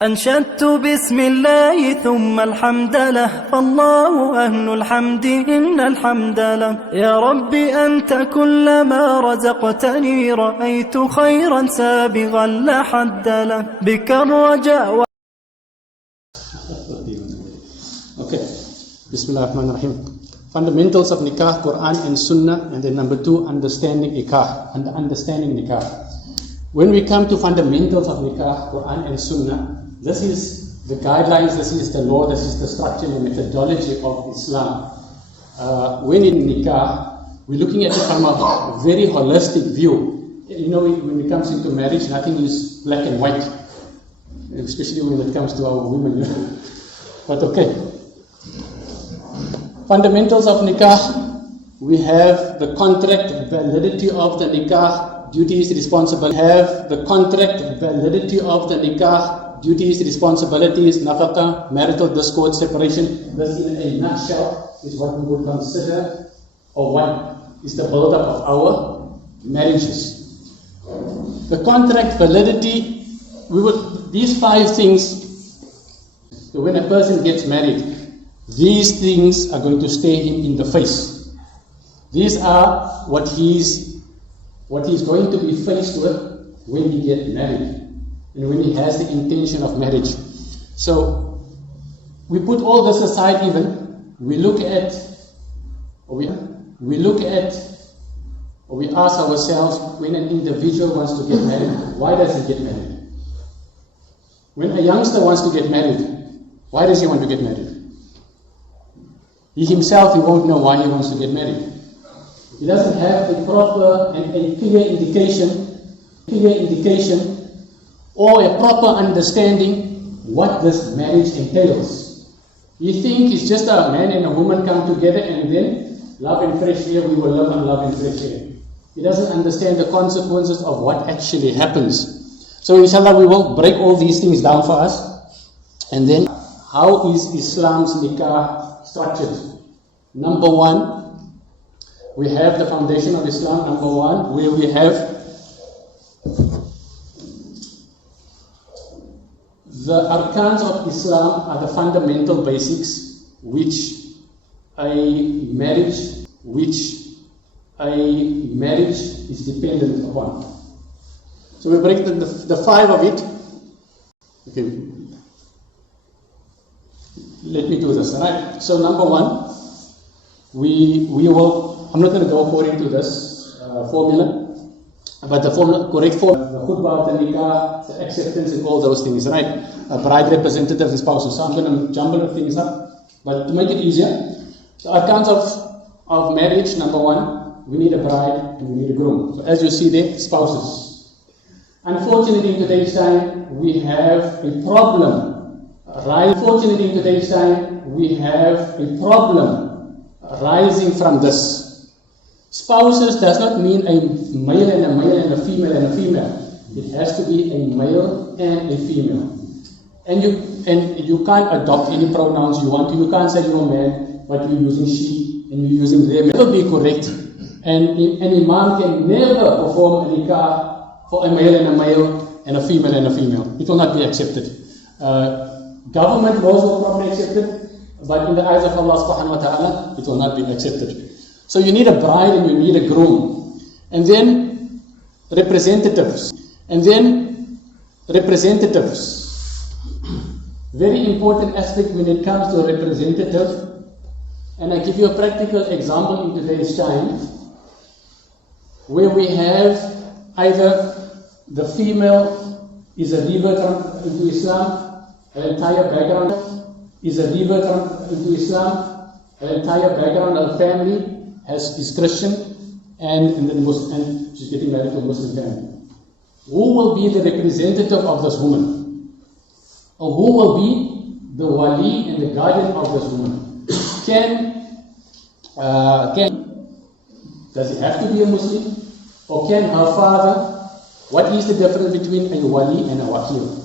أنشدت بسم الله ثم الحمد له فالله أهل الحمد إن الحمد له يا رب أنت كلما رزقتني رأيت خيرا سابغا لا حد له بك الرجاء. Okay, Bismillahirrahmanirrahim. Fundamentals of Nikah, Quran and Sunnah, and then number 2, understanding Nikah. Understanding Nikah. When we come to fundamentals of Nikah, Quran and Sunnah, this is the guidelines, this is the law, this is the structure and methodology of Islam. When in Nikah, we're looking at it from a very holistic view. You know, when it comes into marriage, nothing is black and white, especially when it comes to our women. But okay. Fundamentals of Nikah, we have the contract, validity of the Nikah, duties, responsibilities. We have the contract, validity of the Nikah, duties, responsibilities, nafaqah, marital discord, separation. This in a nutshell is what we would consider, or what is the build-up of our marriages. The contract, validity, these 5 things, so when a person gets married, these things are going to stare him in the face. These are what he's going to be faced with when he gets married and when he has the intention of marriage. So we put all this aside. Even we ask ourselves, when an individual wants to get married, why does he get married? When a youngster wants to get married, why does he want to get married? He himself, he won't know why he wants to get married. He doesn't have a proper and a clear indication or a proper understanding what this marriage entails. You think it's just a man and a woman come together and then love and fresh air, we will live on love and fresh air. He doesn't understand the consequences of what actually happens. So inshallah we will break all these things down for us. And then, how is Islam's Nikah structured? Number 1, we have the foundation of Islam, number 1, where we have the arkans of Islam are the fundamental basics which a marriage is dependent upon. So we break the 5 of it. Okay. Let me do this, right? So number 1, we will, I'm not going to go according to this formula, but the correct formula, the khutbah, the nikah, the acceptance and all those things, right? Bride representatives and spouses. So I'm going to jumble things up, but to make it easier, the accounts of marriage, number 1, we need a bride and we need a groom. So as you see there, spouses. Unfortunately in today's time, we have a problem. Unfortunately in today's time, we have a problem rising from this. Spouses does not mean a male and a male and a female and a female. It has to be a male and a female. And you can't adopt any pronouns you want to. You can't say you're a man, but you're using she and you're using them. It will be correct. And an imam can never perform a nikah for a male and a male and a female and a female. It will not be accepted. Government laws will not be accepted, but in the eyes of Allah subhanahu wa ta'ala, it will not be accepted. So you need a bride and you need a groom. And then representatives. Very important aspect when it comes to a representative. And I give you a practical example in today's time, where we have either the female is a revert into Islam, her entire background is a revert into Islam, her entire background, her family is Christian, and she's getting married to a Muslim family. Who will be the representative of this woman? Or who will be the wali and the guardian of this woman? Does it have to be a Muslim? Or can her father? What is the difference between a wali and a wakil?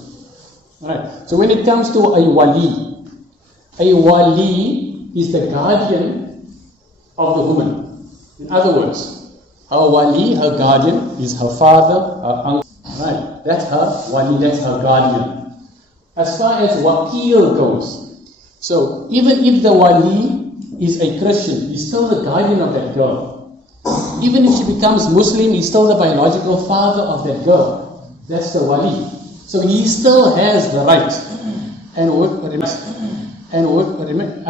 Alright, so when it comes to a wali is the guardian of the woman. In other words, her wali, her guardian, is her father, her uncle. Right, that's her wali, that's her guardian. as far as wakil goes. So even if the wali is a Christian, he's still the guardian of that girl. Even if she becomes Muslim, he's still the biological father of that girl. That's the wali. So he still has the right. And I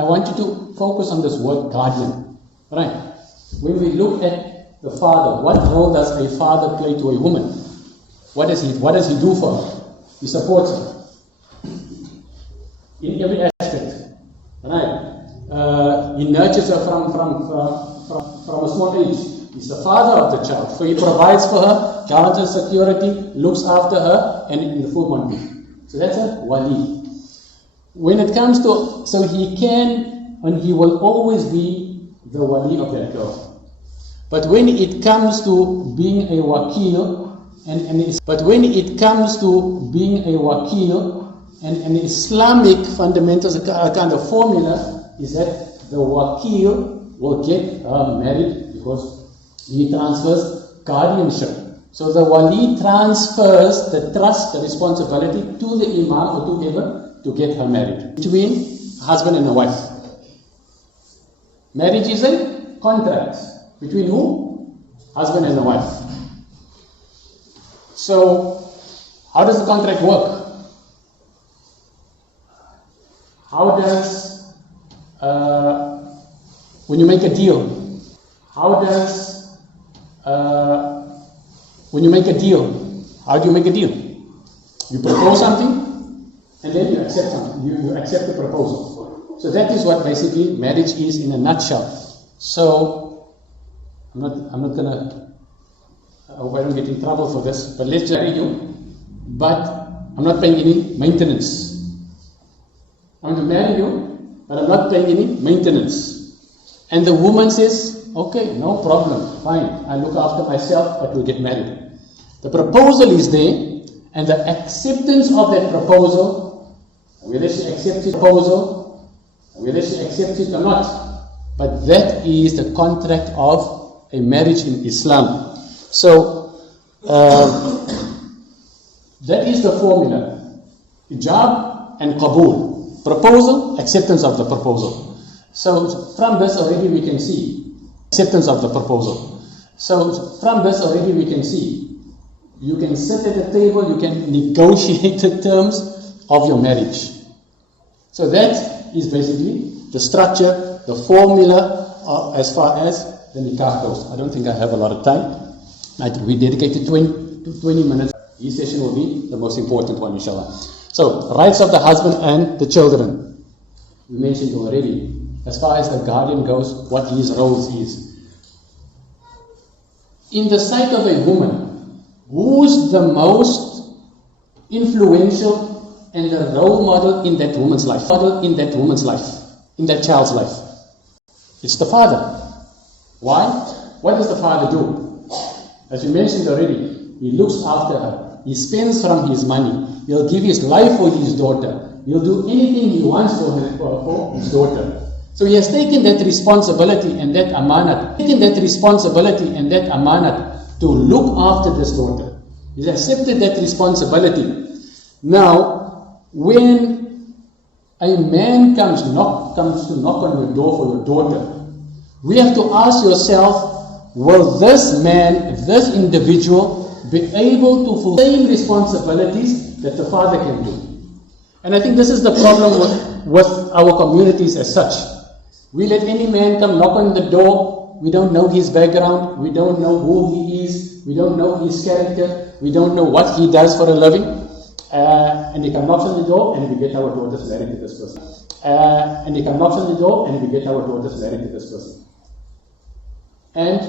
want you to focus on this word guardian. Right? When we look at the father, what role does a father play to a woman? What does he do for her? He supports her in every aspect. Right? He nurtures her from a small age. He's the father of the child. So he provides for her, guarantees security, looks after her, and in the full money. So that's a wali. When it comes to, so he can and he will always be the wali of that girl. But when it comes to being a wakil, but when it comes to being a wakil, and an Islamic fundamentals kind of formula is that the wakil will get married because he transfers guardianship. So the wali transfers the trust, the responsibility to the imam or to whoever to get her married. Between husband and a wife. Marriage is a contract. Between who? Husband and a wife. So, how does the contract work? How does, when you make a deal, how do you make a deal? You propose something, and then you accept something. You accept the proposal. So that is what basically marriage is in a nutshell. So, I'm not gonna, I hope I don't get in trouble for this, but let's marry you, but I'm not paying any maintenance. I'm going to marry you, but I'm not paying any maintenance. And the woman says, okay, no problem, fine, I look after myself, but we'll get married. The proposal is there, and the acceptance of that proposal, whether she accepts it or not, but that is the contract of a marriage in Islam. So, that is the formula. Ijab and qabul. Proposal, acceptance of the proposal. So, from this already we can see acceptance of the proposal. So, from this already we can see you can sit at a table, you can negotiate the terms of your marriage. So, that is basically the structure, the formula as far as the nikah goes. I don't think I have a lot of time. We dedicated 20 minutes. This session will be the most important one, inshallah. So, rights of the husband and the children. We mentioned already. As far as the guardian goes, what his role is. In the sight of a woman, who's the most influential and the role model in that woman's life? In that child's life. It's the father. Why? What does the father do? As we mentioned already, he looks after her. He spends from his money. He'll give his life for his daughter. He'll do anything he wants for his daughter. So he has taken that responsibility and that amanat, to look after this daughter. He's accepted that responsibility. Now, when a man comes to knock on your door for your daughter, we have to ask yourself, will this man, this individual, be able to fulfill the same responsibilities that the father can do? And I think this is the problem with our communities as such. We let any man come knock on the door. We don't know his background. We don't know who he is. We don't know his character. We don't know what he does for a living. And he can knock on the door and we get our daughters married to this person. And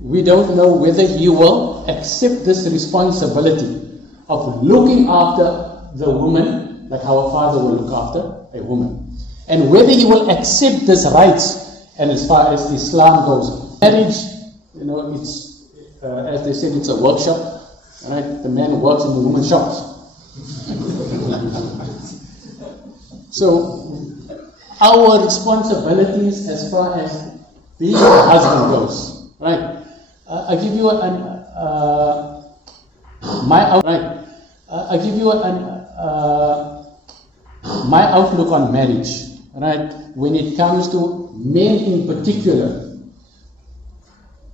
we don't know whether he will accept this responsibility of looking after the woman like how a father will look after a woman. And whether he will accept these rights. And as far as Islam goes, marriage, it's, as they said, it's a workshop. Right? The man works and the woman shops. So, our responsibilities as far as being a husband goes, right? I give you my outlook on marriage, right, when it comes to men in particular,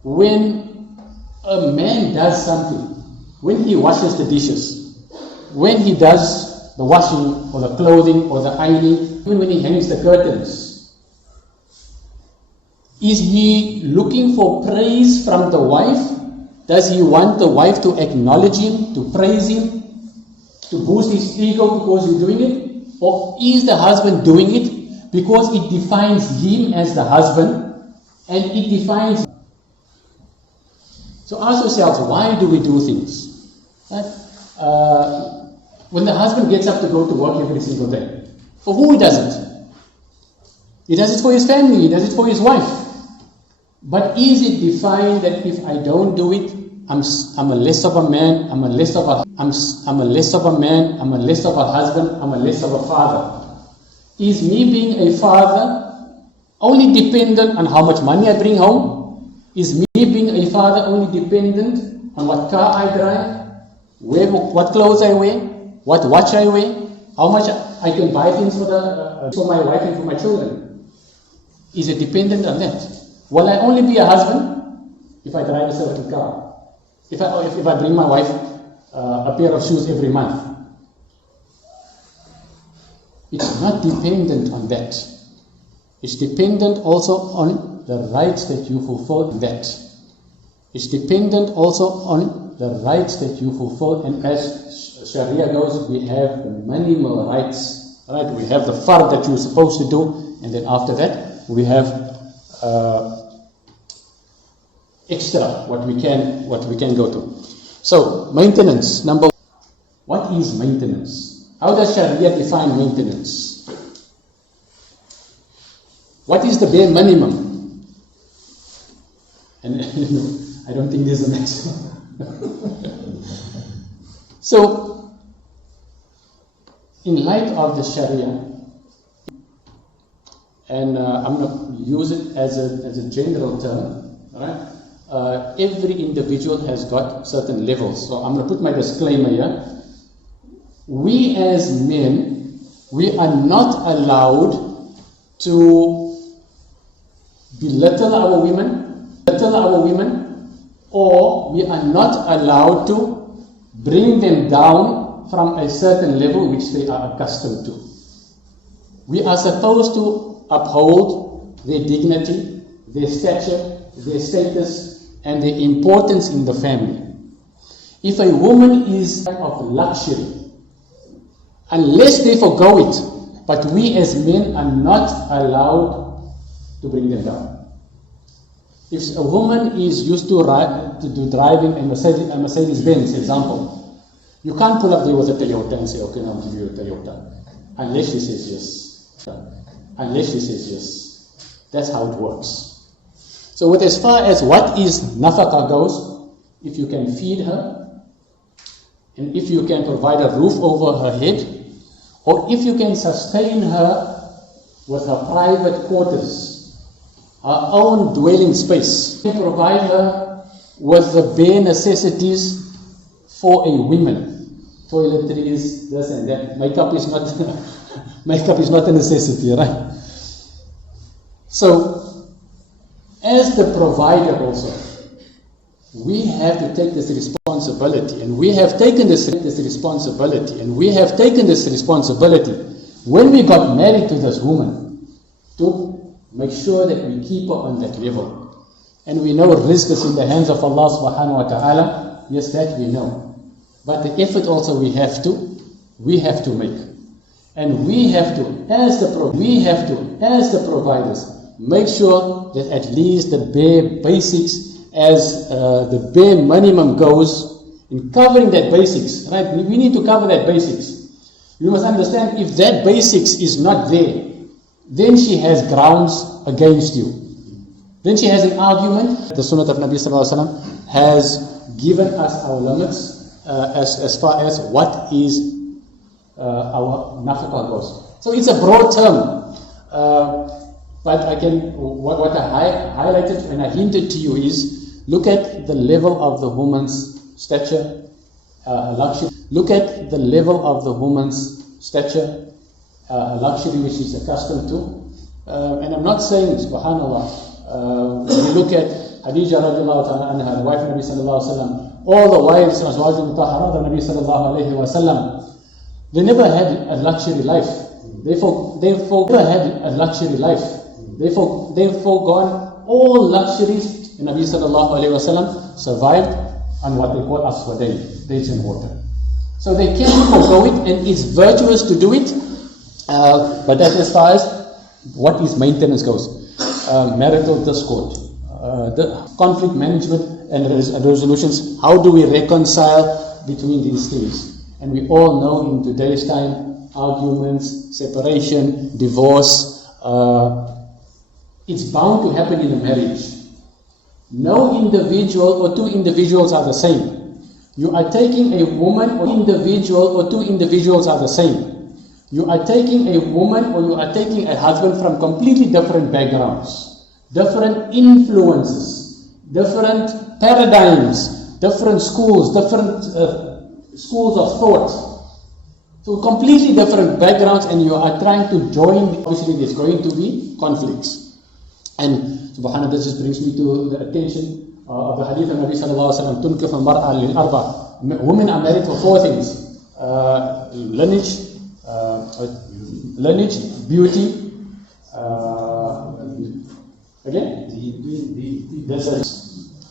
when a man does something, when he washes the dishes, when he does the washing or the clothing or the ironing, even when he hangs the curtains, is he looking for praise from the wife? Does he want the wife to acknowledge him, to praise him, to boost his ego because he's doing it? Or is the husband doing it because it defines him as the husband and it defines him? So ask yourselves, why do we do things? Right? When the husband gets up to go to work every single day, for who he does it? He does it for his family, he does it for his wife. But is it defined that if I don't do it, I'm a less of a man, I'm a less of a man, I'm a less of a husband, I'm a less of a father? Is me being a father only dependent on how much money I bring home? Is me being a father only dependent on what car I drive, what clothes I wear, what watch I wear, how much I can buy things for my wife and for my children? Is it dependent on that? Will I only be a husband if I drive a certain car? If I bring my wife a pair of shoes every month? It's not dependent on that. It's dependent also on the rights that you fulfill in that. It's dependent also on the rights that you fulfill, and as Sharia goes, we have the minimal rights, right? We have the fard that you're supposed to do, and then after that, we have extra what we can go to. So maintenance, number one. What is maintenance? How does Sharia define maintenance? What is the bare minimum? And I don't think there's a maximum. So, in light of the Sharia, and I'm going to use it as a general term, right? Every individual has got certain levels. So I'm going to put my disclaimer here. We as men, we are not allowed to belittle our women, or we are not allowed to bring them down from a certain level which they are accustomed to. We are supposed to uphold their dignity, their stature, their status, and their importance in the family. If a woman is of luxury, unless they forgo it, but we as men are not allowed to bring them down. If a woman is used to driving a Mercedes Benz, example, you can't pull up there with a Toyota and say, okay, now I'll give you a Toyota. Unless she says yes. Unless she says yes. That's how it works. So with as far as what is nafaqah goes, if you can feed her, and if you can provide a roof over her head, or if you can sustain her with her private quarters, her own dwelling space, you provide her with the bare necessities for a woman. Toiletries, this and that. Makeup is not a necessity, right? So, as the provider also, we have to take this responsibility, and we have taken this responsibility, when we got married to this woman, to make sure that we keep her on that level. And we know rizq is in the hands of Allah subhanahu wa ta'ala. Yes, that we know. But the effort also we have to make. And we have to, as the providers, make sure that at least the bare basics, as the bare minimum goes, in covering that basics, right? We need to cover that basics. You must understand, if that basics is not there, then she has grounds against you. Then she has an argument. The Sunnah of Nabi Sallallahu Alaihi Wasallam has given us our limits as far as what is our nafaqah goes. So it's a broad term. But what I highlighted and I hinted to you is, look at the level of the woman's stature, luxury. Look at the level of the woman's stature, a luxury which he's accustomed to. And I'm not saying, subhanAllah, we look at Khadija radiallahu ta'ala anha, the wife of Nabi sallallahu alayhi wa sallam, all the wives of Nabi sallallahu alayhi wa sallam, they never had a luxury life. They forgone all luxuries, and Nabi sallallahu alayhi wa sallam survived on what they call aswadain, dates and water. So they can forgo it, and it's virtuous to do it, but that's as far as what is maintenance goes. Marital discord, the conflict management and resolutions. How do we reconcile between these things? And we all know in today's time, arguments, separation, divorce, it's bound to happen in a marriage. No individual or two individuals are the same. You are taking a woman or individual or two individuals are the same. You are taking a woman or you are taking a husband from completely different backgrounds, different influences, different paradigms, different schools, different schools of thought. So completely different backgrounds, and you are trying to join. Obviously there's going to be conflicts. And subhanAllah, this just brings me to the attention of the hadith of Nabi sallallahu alayhi wa sallam, tunkif al-mar'a lil-arba. Women are married for four things. Lineage, beauty,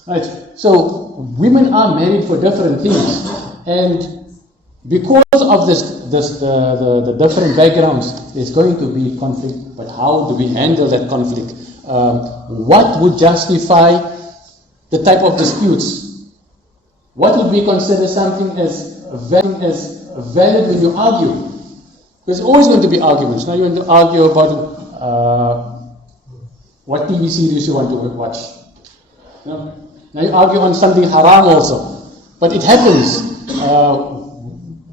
right. So women are married for different things, and because of the different backgrounds, there's going to be conflict. But how do we handle that conflict? What would justify the type of disputes? What would we consider something as valid when you argue? There's always going to be arguments. Now you're going to argue about what TV series you want to watch. Now you argue on something haram also. But it happens.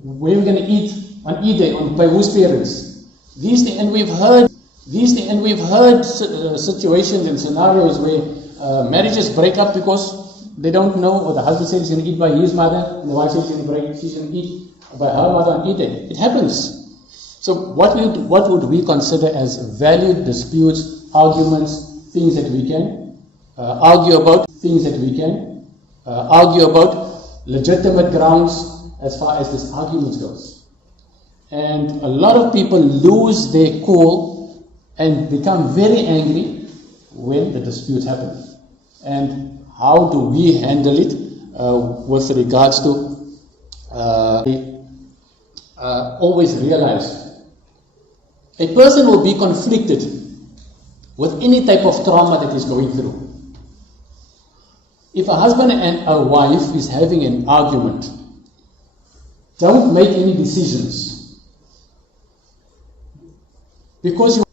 Where are we going to eat on Eid by whose parents? And we've heard situations and scenarios where marriages break up because they don't know, or the husband says he's going to eat by his mother, and the wife says she's going to eat by her mother on Eid. It happens. So what would we consider as valued disputes, arguments, things that we can argue about, legitimate grounds as far as this argument goes? And a lot of people lose their cool and become very angry when the disputes happen. And how do we handle it with regards to always realize a person will be conflicted with any type of trauma that he's going through. If a husband and a wife is having an argument, don't make any decisions. Because you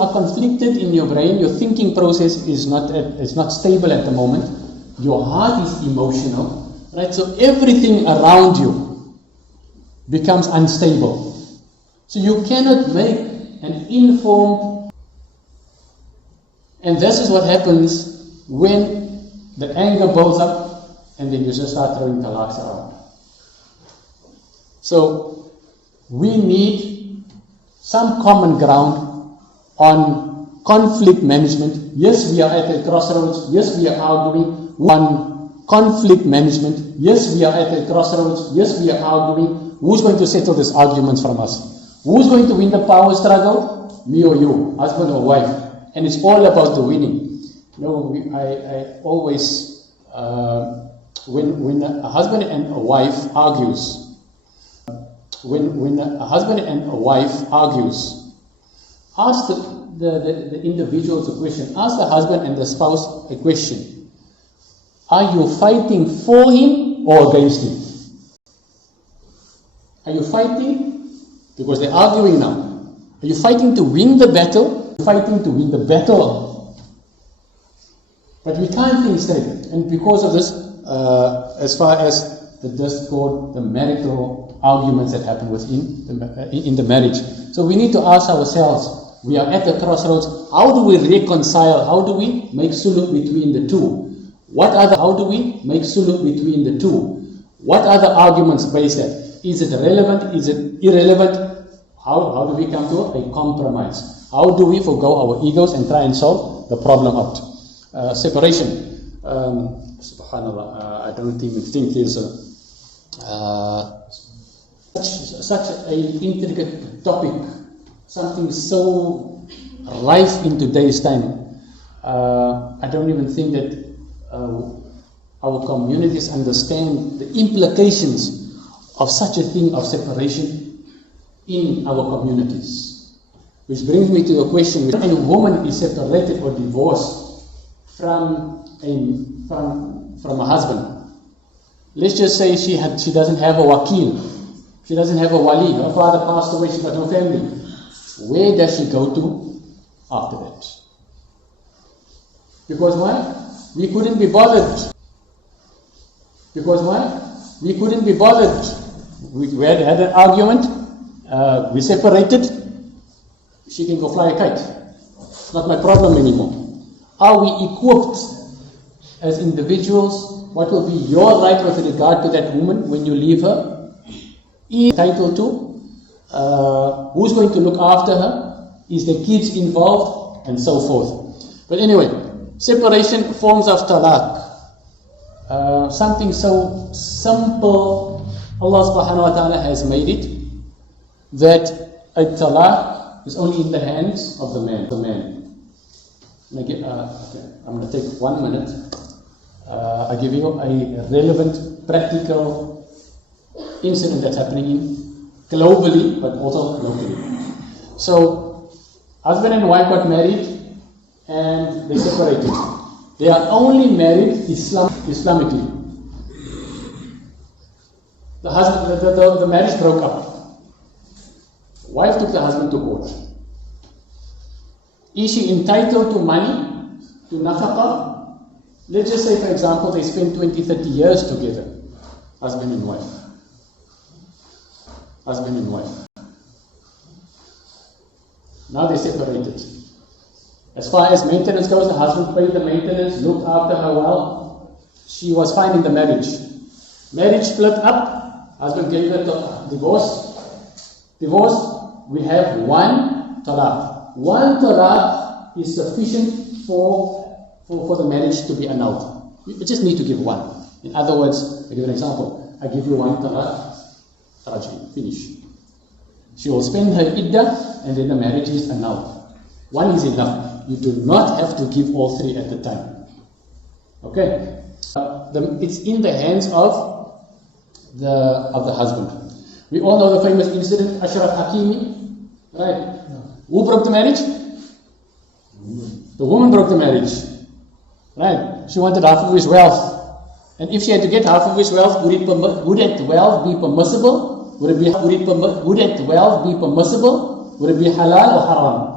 are conflicted in your brain, your thinking process is not stable at the moment. Your heart is emotional, right? So everything around you becomes unstable. So you cannot make an informed, and this is what happens when the anger builds up and then you just start throwing talaqs around. So we need some common ground on conflict management. Yes, we are at a crossroads. Yes, we are arguing on conflict management. Yes, we are at a crossroads. Yes, we are arguing. Who's going to settle these arguments from us? Who's going to win the power struggle? Me or you, husband or wife? And it's all about the winning. You know, I always, when a husband and a wife argues, ask the individuals a question. Ask the husband and the spouse a question. Are you fighting for him or against him? Are you fighting? Because they're arguing now. Are you fighting to win the battle? Fighting to win the battle. But we can't think straight. And because of this, as far as the discord, the marital arguments that happen within in the marriage. So we need to ask ourselves, we are at the crossroads, how do we reconcile? How do we make sulh between the two? How do we make sulh between the two? What are the arguments based at? Is it relevant? Is it irrelevant? How do we come to a compromise? How do we forgo our egos and try and solve the problem out? Separation. Subhanallah, I don't even think there's such an intricate topic, something so rife in today's time. I don't even think that our communities understand the implications of such a thing of separation in our communities. Which brings me to the question: when a woman is separated or divorced from a husband, let's just say she doesn't have a wakil, she doesn't have a wali, her father passed away, she's got no family. Where does she go to after that? Because why? We couldn't be bothered. Because why? We couldn't be bothered. We had an argument, we separated, she can go fly a kite. It's not my problem anymore. Are we equipped as individuals? What will be your right with regard to that woman when you leave her? Is entitled to? Who's going to look after her? Is the kids involved? And so forth. But anyway, separation, forms of talaq. Something so simple, Allah subhanahu wa ta'ala has made it that a talaq is only in the hands of the man. Okay, I'm going to take 1 minute. I give you a relevant, practical incident that's happening globally, but also locally. So, husband and wife got married and they separated. They are only married Islamically. The marriage broke up. Wife took the husband to court. Is she entitled to money, to nafaqah? Let's just say, for example, they spend 20, 30 years together, husband and wife. Husband and wife. Now they separated. As far as maintenance goes, the husband paid the maintenance, looked after her well. She was fine in the marriage. Marriage split up. Husband gave her divorce. We have one talaq. One talaq is sufficient for the marriage to be annulled. You just need to give one. In other words, I give an example. I give you one talaq, raj'i, finish. She will spend her iddah and then the marriage is annulled. One is enough. You do not have to give all three at the time. Okay? It's in the hands of the husband. We all know the famous incident, Ashraf Hakimi, right? No. Who broke the marriage? The woman broke the marriage, right? She wanted half of his wealth, and if she had to get half of his wealth, would that wealth be permissible? Would that wealth be permissible? Would it be halal or haram?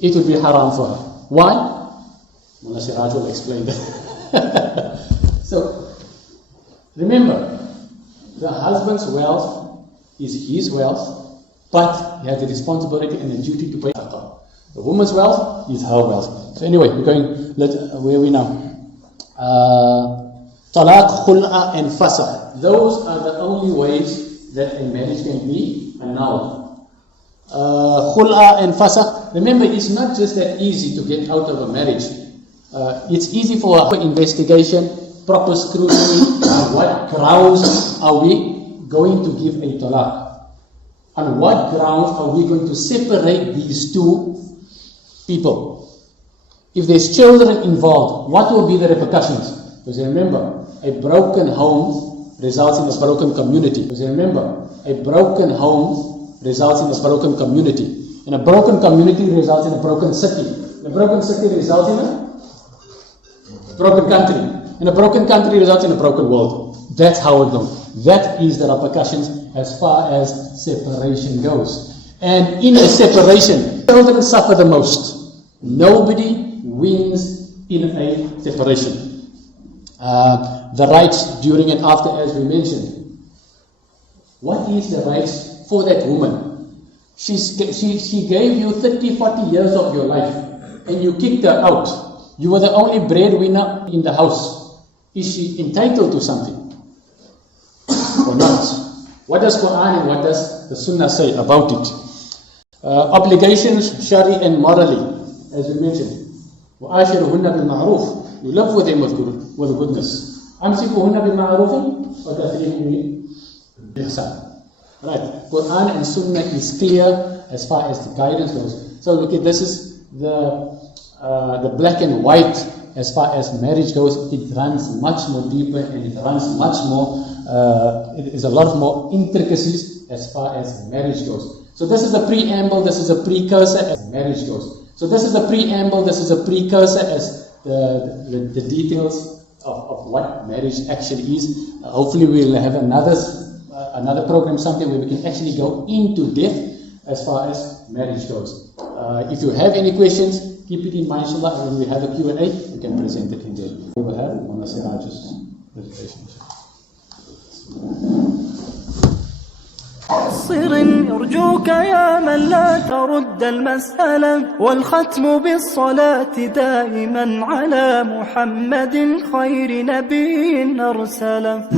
It would be haram for her. Why? Mullah Siraj will explain that. So, remember, the husband's wealth is his wealth, but he has the responsibility and the duty to pay zakat. The woman's wealth is her wealth. So anyway, we're going, where are we now? Talaq, khul'a and fasakh. Those are the only ways that a marriage can be annulled. Khul'a and fasakh. Remember, it's not just that easy to get out of a marriage. It's easy for investigation, proper scrutiny. On what grounds are we going to give a talaq? On what grounds are we going to separate these two people? If there's children involved, what will be the repercussions? Because remember, a broken home results in a broken community. Because remember, a broken home results in a broken community. And a broken community results in a broken city. And a broken city results in a broken country. And a broken country results in a broken world. That's how it goes. That is the repercussions as far as separation goes. And in a separation, children suffer the most. Nobody wins in a separation. The rights during and after, as we mentioned. What is the rights for that woman? She gave you 30, 40 years of your life and you kicked her out. You were the only breadwinner in the house. is she entitled to something or not? What does Quran and what does the Sunnah say about it? Obligations, shari and morally, as we mentioned. وَآشِرُهُنَّ بِالْمَعْرُوفِ. You live with them with goodness. أَمْسِكُهُنَّ بِالْمَعْرُوفِ وَتَفْرِيقُ بِإِحْسَانٍ. Right. Quran and Sunnah is clear as far as the guidance goes. So look at this is the black and white as far as marriage goes. It runs much more deeper and it runs much more. It is a lot more intricacies as far as marriage goes. So this is a preamble. This is a precursor as marriage goes. So this is a preamble. This is a precursor as the details of what marriage actually is. Hopefully we'll have another program, something where we can actually go into depth as far as marriage goes. If you have any questions, keep it in mind, inshallah. When we have a Q&A, we can present it in there. We will have one of Siraj's presentations. صر يرجوك يا من لا ترد المسألة والختم بالصلاة دائما على محمد خير نبي أرسله.